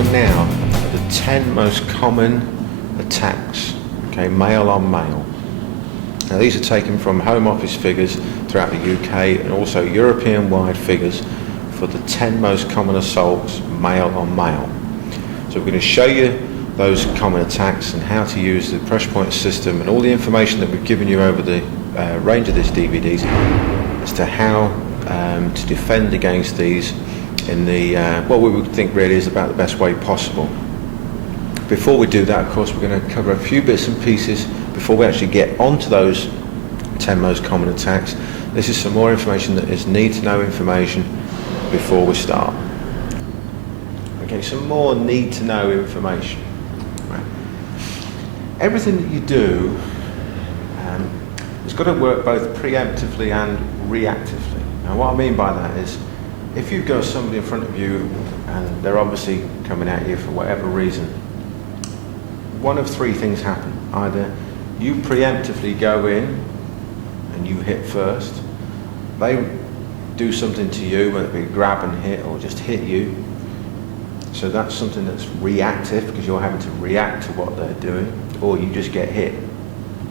over now are the 10 most common attacks, okay, male on male. Now these are taken from Home Office figures throughout the UK and also European-wide figures for the 10 most common assaults male on male. So we're going to show you those common attacks and how to use the pressure point system and all the information that we've given you over the range of these DVDs as to how to defend against these in the what we would think really is about the best way possible. Before we do that, of course, we're going to cover a few bits and pieces before we actually get onto those 10 most common attacks. This is some more information that is need-to-know information before we start. Okay, some more need-to-know information. Right. Everything that you do has got to work both preemptively and reactively. Now what I mean by that is, if you've got somebody in front of you and they're obviously coming at you for whatever reason, one of three things happen. Either you preemptively go in and you hit first, they do something to you, whether it be grab and hit or just hit you, so that's something that's reactive because you're having to react to what they're doing, or you just get hit.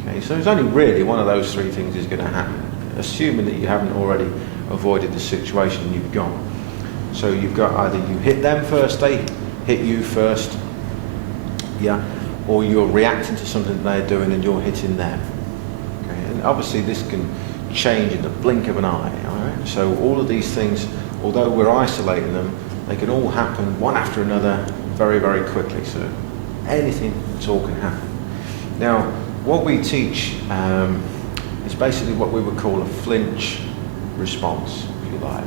Okay, so there's only really one of those three things is going to happen, assuming that you haven't already avoided the situation and you've gone. So you've got either you hit them first, they hit you first, yeah, or you're reacting to something they're doing and you're hitting them. Okay, and obviously this can change in the blink of an eye. All right? So all of these things, although we're isolating them, they can all happen one after another very, very quickly. So anything at all can happen. Now, what we teach is basically what we would call a flinch response, if you like.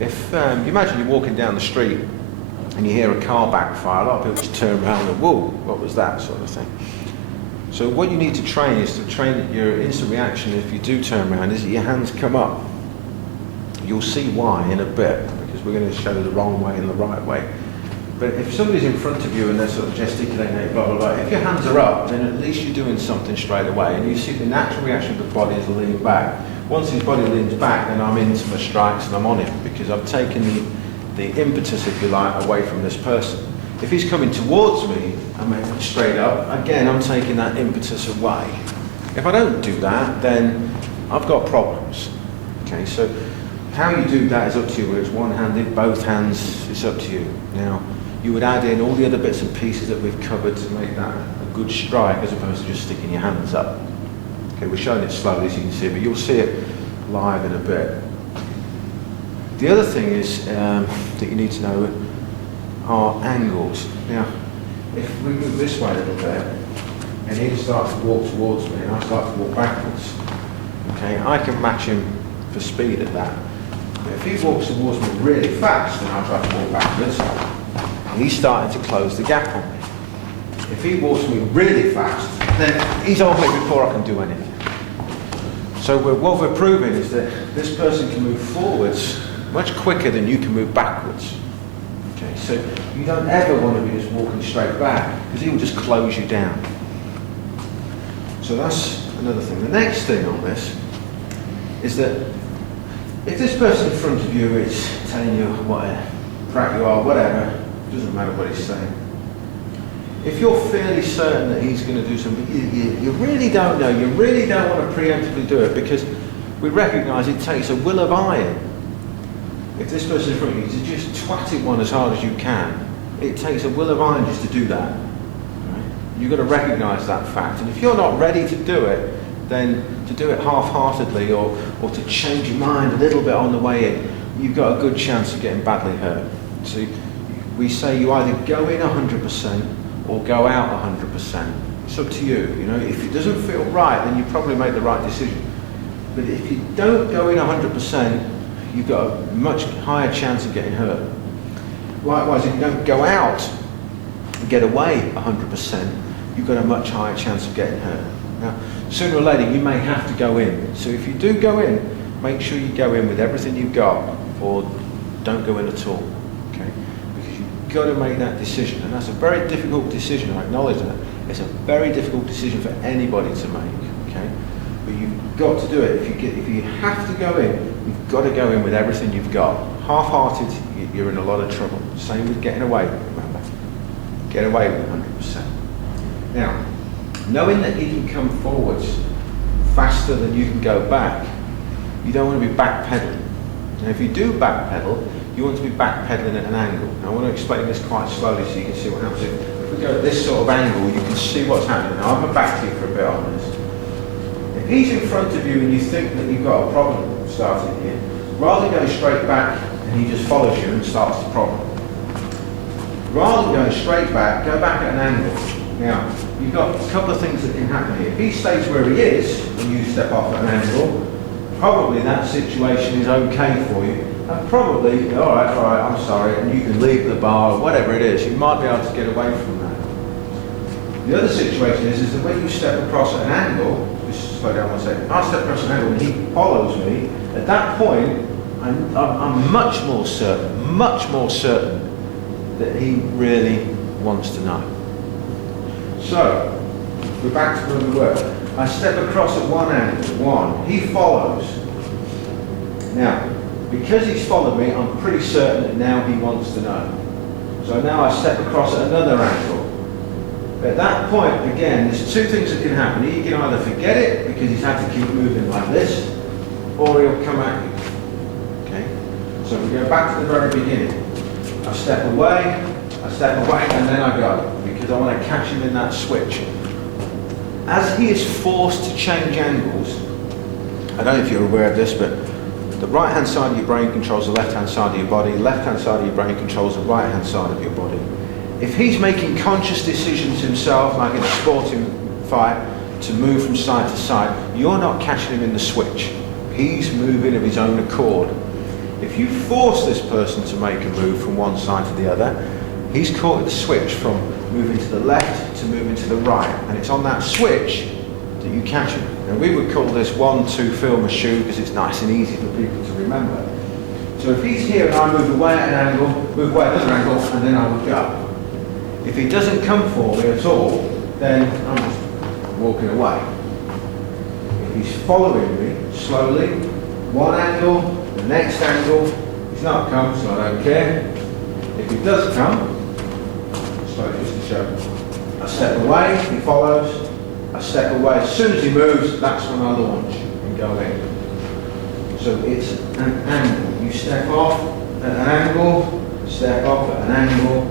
If you imagine you're walking down the street and you hear a car backfire, a lot of people just turn around and, whoa, what was that, sort of thing. So what you need to train is to train your instant reaction if you do turn around, is that your hands come up. You'll see why in a bit, because we're going to show the wrong way and the right way. But if somebody's in front of you and they're sort of gesticulating, blah, blah, blah, if your hands are up, then at least you're doing something straight away. And you see the natural reaction of the body is to lean back. Once his body leans back, then I'm into my strikes and I'm on him, because I've taken the impetus, if you like, away from this person. If he's coming towards me and making straight up, again, I'm taking that impetus away. If I don't do that, then I've got problems. Okay, so how you do that is up to you. Whether it's one-handed, both hands, it's up to you. Now, you would add in all the other bits and pieces that we've covered to make that a good strike, as opposed to just sticking your hands up. Okay, we're showing it slowly so you can see it, but you'll see it live in a bit. The other thing is that you need to know are angles. Now, if we move this way a little bit, and he starts to walk towards me, and I start to walk backwards, okay, I can match him for speed at that. But if he walks towards me really fast, then I try to walk backwards, and he's starting to close the gap on me. If he walks me really fast, then he's on me before I can do anything. So what we're proving is that this person can move forwards much quicker than you can move backwards. Okay, so you don't ever want to be just walking straight back, because he will just close you down. So that's another thing. The next thing on this is that if this person in front of you is telling you what a prat you are, whatever, it doesn't matter what he's saying. If you're fairly certain that he's going to do something, you really don't know, you really don't want to preemptively do it, because we recognise it takes a will of iron. If this person in front of you, to just twat it one as hard as you can, it takes a will of iron just to do that. Right? You've got to recognise that fact. And if you're not ready to do it, then to do it half-heartedly or to change your mind a little bit on the way in, you've got a good chance of getting badly hurt. So we say you either go in 100% or go out 100%. It's up to you. You know, if it doesn't feel right, then you probably make the right decision. But if you don't go in 100%, you've got a much higher chance of getting hurt. Likewise, if you don't go out and get away 100%, you've got a much higher chance of getting hurt. Now, sooner or later, you may have to go in. So if you do go in, make sure you go in with everything you've got, or don't go in at all. Okay? Because you've got to make that decision, and that's a very difficult decision. I acknowledge that. It's a very difficult decision for anybody to make. Okay? But you've got to do it. If you have to go in, you've got to go in with everything you've got. Half-hearted, you're in a lot of trouble. Same with getting away, remember. get away with 100%. Now, knowing that he can come forwards faster than you can go back, you don't want to be backpedaling. Now, if you do backpedal, you want to be backpedaling at an angle. Now, I want to explain this quite slowly so you can see what happens. If we go at this sort of angle, you can see what's happening. Now, I'm going back to you for a bit on this. If he's in front of you and you think that you've got a problem starting here, rather than going straight back and he just follows you and starts the problem, rather than going straight back, go back at an angle. Now, you've got a couple of things that can happen here. If he stays where he is and you step off at an angle, probably that situation is okay for you. And probably, all right, I'm sorry, and you can leave the bar, or whatever it is, you might be able to get away from that. The other situation is that when you step across at an angle, just slow down 1 second, I step across an angle and he follows me, at that point, I'm much more certain that he really wants to know. So, we're back to where we were. I step across at one angle, he follows. Now, because he's followed me, I'm pretty certain that now he wants to know. So now I step across at another angle. At that point, again, there's two things that can happen. He can either forget it because he's had to keep moving like this, or he'll come at you. Okay? So we go back to the very beginning. I step away, and then I go, because I want to catch him in that switch. As he is forced to change angles, I don't know if you're aware of this, but the right-hand side of your brain controls the left-hand side of your body, left-hand side of your brain controls the right-hand side of your body. If he's making conscious decisions himself, like in a sporting fight, to move from side to side, you're not catching him in the switch. He's moving of his own accord. If you force this person to make a move from one side to the other, he's caught in the switch from moving to the left to moving to the right, and it's on that switch that you catch him. Now, we would call this 1-2 film a shoe because it's nice and easy for people to remember. So if he's here and I move away at an angle, move away at another angle, and then I would go. If he doesn't come for me at all, then I'm just walking away. If he's following me slowly, one angle, the next angle, he's not come, so I don't care. If he does come, so just to show, I step away, he follows, I step away. As soon as he moves, that's when I launch and go in. So it's an angle. You step off at an angle, step off at an angle,